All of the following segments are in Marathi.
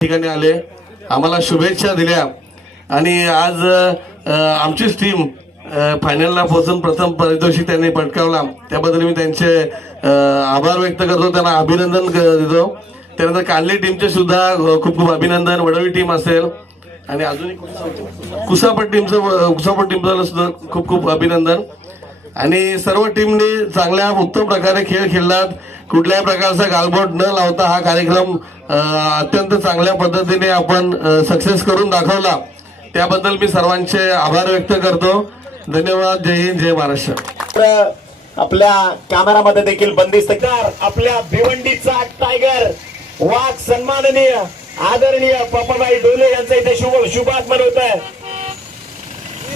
ठिकाणी आले, आम्हाला शुभेच्छा दिल्या आणि आज आमचीच टीम फायनलला पोहोचून प्रथम पारितोषिक त्यांनी पटकावला, त्याबद्दल मी त्यांचे आभार व्यक्त करतो, त्यांना अभिनंदन देतो. त्यानंतर कानली टीमचे सुद्धा खूप खूप अभिनंदन. वडवी टीम असेल आणि अजूनही कुसापट टीमचं सुद्धा खूप खूप अभिनंदन. आणि सर्व टीमने चांगल्या उत्तम प्रकारे खेळ खेळलात. कुठल्याही प्रकारचा गालबोट न लावता हा कार्यक्रम अत्यंत चांगल्या पद्धतीने आपण सक्सेस करून दाखवला, त्याबद्दल मी सर्वांचे आभार व्यक्त करतो. धन्यवाद. जय हिंद, जय महाराष्ट्र. आपल्या कॅमेरामध्ये देखील बंदिस्त आपल्या भिवंडीचा टायगर वाघ सन्माननीय आदरणीय पप्पाबाई डोले यांचा इथे शुभागमन होत आहे.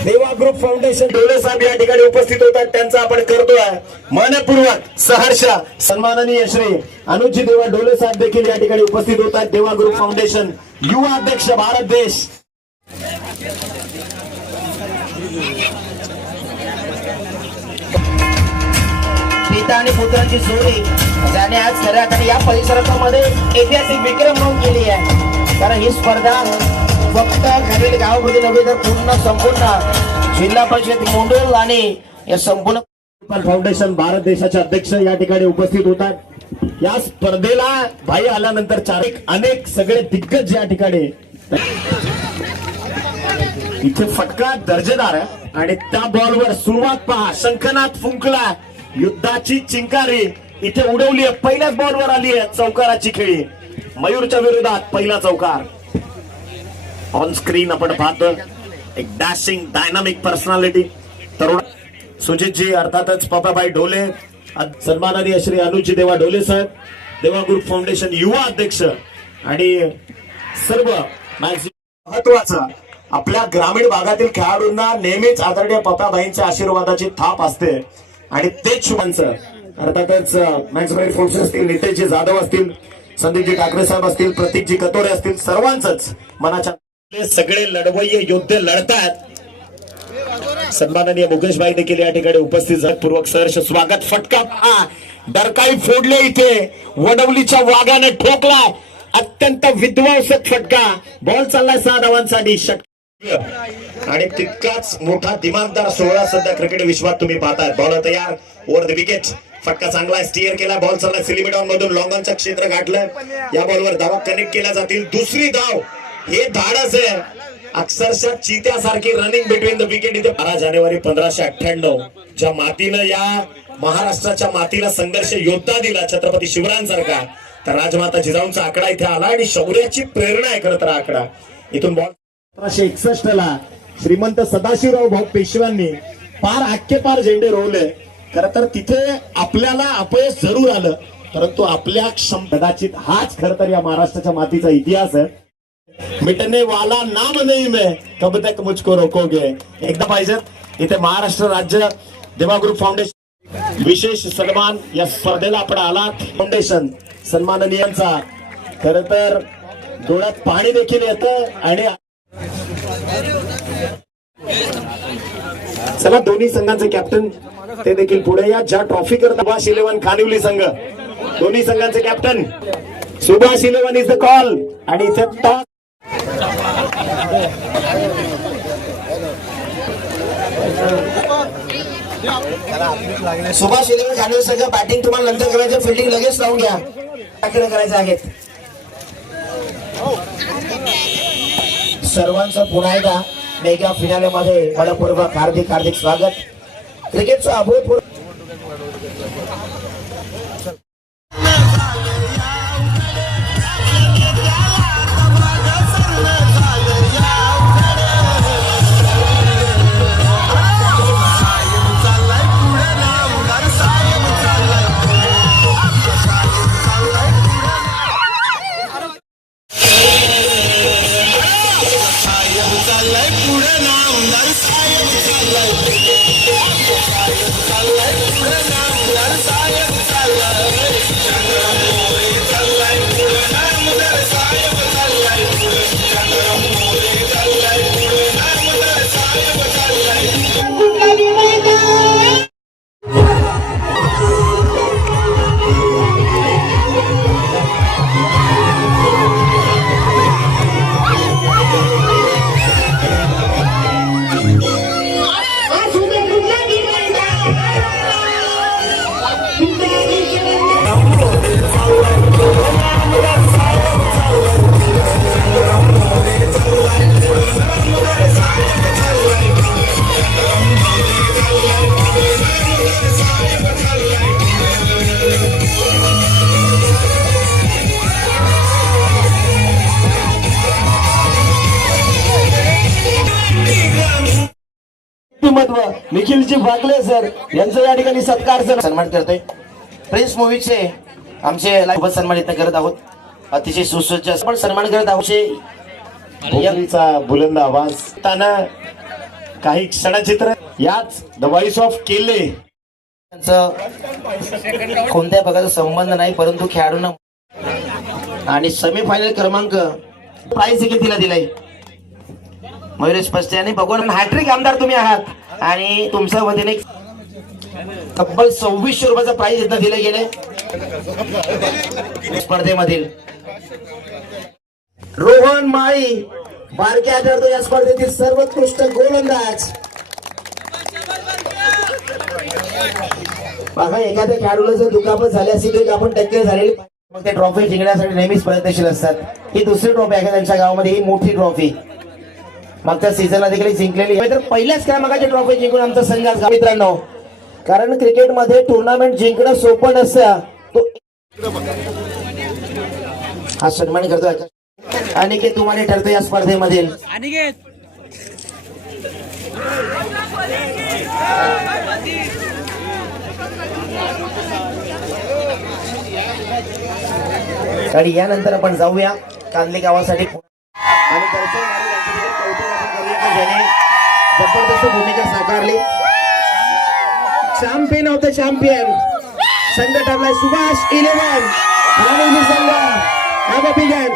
देवा ग्रुप फाउंडेशन डोले साहेब या ठिकाणी उपस्थित होतात, त्यांचा आपण करतोय मनपूर्वक सहर्ष. सन्माननीय श्री अनुजी देवा डोले साहेब देखील या ठिकाणी उपस्थित होतात, देवा ग्रुप फाउंडेशन युवा अध्यक्ष भारत देश. पिता आणि पुत्रांची जोडी ज्याने आज खऱ्या अर्थाने या परिसरामध्ये ऐतिहासिक विक्रम नोंद केली आहे. कारण ही स्पर्धा फक्त खरेडी गावामध्ये नव्हे तर पूर्ण संपूर्ण जिल्हा परिषद मंडळ आणि या संपूर्ण फाउंडेशन भारत देशाचे अध्यक्ष या ठिकाणी उपस्थित होतात. या स्पर्धेला भाई आल्यानंतर अनेक सगळे दिग्गज या ठिकाणी. इथे फटका दर्जेदार आहे आणि त्या बॉलवर सुरुवात पहा, शंखनाद फुंकला, युद्धाची चिंकारी इथे उडवली. पहिल्याच बॉलवर आली आहे चौकाराची खेळी. मयूरच्या विरोधात पहिला चौकार. ऑन स्क्रीन आपण पाहतो एक डॅशिंग डायनामिक पर्सनॅलिटी तरुण सुजितजी, अर्थातच पप्पाबाई डोले, सन्माननीय श्री अनुजी देवा डोले साहेब, देवा ग्रुप फाउंडेशन युवा अध्यक्ष आणि सर्व महत्वाचं आपल्या ग्रामीण भागातील खेळाडूंना नेहमीच आदरणीय पप्पाबाईंच्या आशीर्वादाची थाप असते आणि तेच शुभांचं. अर्थातच मॅक्सबाई फोर्स असतील, नितेशजी जाधव असतील, संदीपजी ठाकरे साहेब असतील, प्रतीकजी कतोरे असतील, सर्वांचंच मनाच्या सगळे लढवय्ये योद्धे लढतात. सन्माननीय मुकेशभाई देखील या ठिकाणी उपस्थित झाले. पूर्वक सहर्ष स्वागत. फटका डरकाळी फोडले इथे वडवलीच्या वाघाने ठोकलाय. अत्यंत विध्वंसक फटका. बॉल चाललाय 6 धावांसाठी आणि तितकाच मोठा दिमागदार सोहळा सध्या क्रिकेट विश्वात तुम्ही पाहताय. बॉल तयार, ओव्हर द विकेट. फटका चांगला स्टीअर केला, बॉल चालला सिलिमिडॉन मधून लॉंग ऑनचं क्षेत्र गाठलं. या बॉलवर धावा कनेक्ट केल्या जातील. दुसरी धाव हे धाडस आहे अक्षरशः चित्यासारखी रनिंग बिटवीन द विकेट. इथे 12 जानेवारी 1598 ज्या मातीनं या महाराष्ट्राच्या मातीला संघर्ष योद्धा दिला छत्रपती शिवरायांसारखा, तर राजमाता जिजाऊंचा आकडा इथे आला आणि शौर्याची प्रेरणा आहे खरं तर आकडा. इथून बॉल 1761 ला श्रीमंत सदाशिवराव भाऊ पेशव्यांनी पार झेंडे रोवले. खरं तर तिथे आपल्याला अपयश जरूर आलं, परंतु आपल्या कदाचित हाच खरं तर या महाराष्ट्राच्या मातीचा इतिहास आहे. मिटने वाला नाम नहीं मैं कब तक मुझको रोकोगे. एकदा पाहिजेत. इथे महाराष्ट्र राज्य देवा ग्रुप फाउंडेशन विशेष सन्मान या स्पर्धेला आपण आलात. फाउंडेशन सन्माननीयांचा खर तर डोळ्यात पाणी देखील येतं. आणि चला दोन्ही संघांचे कॅप्टन ते देखील पुढे या. ज्या ट्रॉफी करता सुभाष 11 खानिवली संघ, दोन्ही संघांचे captain Subhash 11 is the call. आणि इथे टॉस सुभाष 11 खानवी संघ बॅटिंग तुम्हाला नंतर करायचं, फिल्डिंग लगेच लावून घ्या. करायचं आहेत. सर्वांचं पुन्हा एकदा मेगा फिनाले मध्ये मनपूर्वक हार्दिक स्वागत. क्रिकेटचं अभूतपूर्व निखिलजी बागले सर यांचं या ठिकाणी सत्कार सर. सन्मान करतोय प्रिन्स मूवीचे आमचे लाईव्ह सन्मान इथं करत आहोत. अतिशय सुसज्ज पण सन्मान करत आहोत. भोसरीचा बुलंद आवाज ताना काही क्षणचित्र याच द व्हॉइस ऑफ केले. त्यांचं कोणत्या प्रकारचा संबंध नाही, परंतु खेळाडूंना आणि सेमीफायनल क्रमांक प्राइज देखील तिला दिलाय. मयुरेश पस्ते आणि भगवान हॅट्रिक आमदार तुम्ही आहात आणि तुमच्या वतीने तब्बल 2600 रुपयाचा प्राइज इथं दिले गेले. स्पर्धेमधील रोहन माळी बारक्या ठरतो या स्पर्धेतील सर्वोत्कृष्ट गोलंदाज. बघा एखाद्या खेळाडूला जर दुखापत झाली असेल तर आपण टक्के झालेली मग ते ट्रॉफी जिंकण्यासाठी नेहमीच प्रयत्नशील असतात. ही दुसरी ट्रॉफी आहे त्यांच्या गावामध्ये, ही मोठी ट्रॉफी मागच्या सीझनला देखील जिंकलेली आहे. तर पहिल्याच क्रमांकाची ट्रॉफी जिंकून आमचा संघ आज मित्रांनो, कारण क्रिकेटमध्ये टुर्नामेंट जिंकणं सोपं नसतं. तो हा सन्मान करतोय अनिकेत तुम्हाला ठरतो या स्पर्धेमधील. आणि यानंतर आपण जाऊया कांदली गावासाठी आणि दर्शन माने यांचं देखील कौतुक आपण करूया की ज्याने जबरदस्त भूमिका साकारली. चॅम्पियन ऑफ द चॅम्पियन संघ ठरलाय सुभाष 11 आणि संघ have a big hand.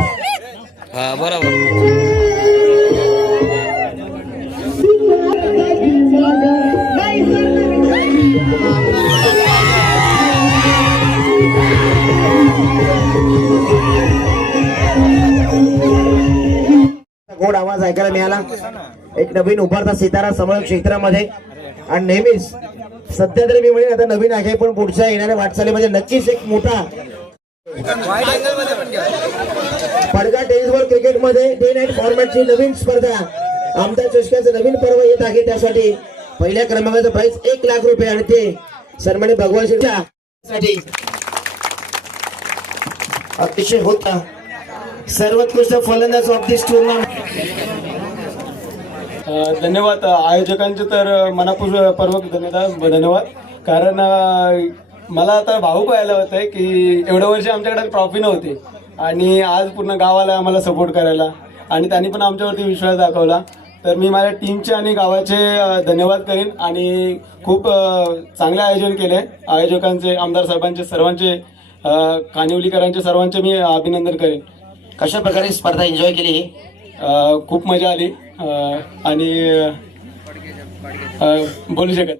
गोड आवाज ऐकायला मिळाला. एक नवीन उभारता सितारा समोर क्षेत्रामध्ये आणि नेहमीच सध्या तरी मी म्हणेन आता नवीन आहे पण पुढच्या येणाऱ्या वाटचालीमध्ये नक्कीच एक मोठा पडगा टेनिस बॉल क्रिकेटमध्ये डे नाईट फॉर्मॅटची नवीन स्पर्धा आमदार चषकाचं नवीन पर्व येत आहे. त्यासाठी पहिल्या क्रमांकाचं प्राइस 1 लाख रुपये आणि ते सन्मानित भगवान साठी अतिशय होता सर्वोत्कृष्ट फलंदाज ऑफ दिस टुर्नामेंट. धन्यवाद आयोजकांचे तर मनापूर्वक धन्यवाद. कारण मला आता भाऊक व्हायला होत आहे की एवढ्या वर्षी आमच्याकडे ट्रॉफी नव्हती आणि आज पूर्ण गावाला आम्हाला सपोर्ट करायला आणि त्यांनी पण आमच्यावरती विश्वास दाखवला. तर मी माझ्या टीमचे आणि गावाचे धन्यवाद करेन आणि खूप चांगले आयोजन केले आयोजकांचे, आमदार साहेबांचे, सर्वांचे, कानिवलीकरांचे सर्वांचे मी अभिनंदन करेन. कशा प्रकारे स्पर्धा एन्जॉय केली ही? खूप मजा आली आणि बोलू शकत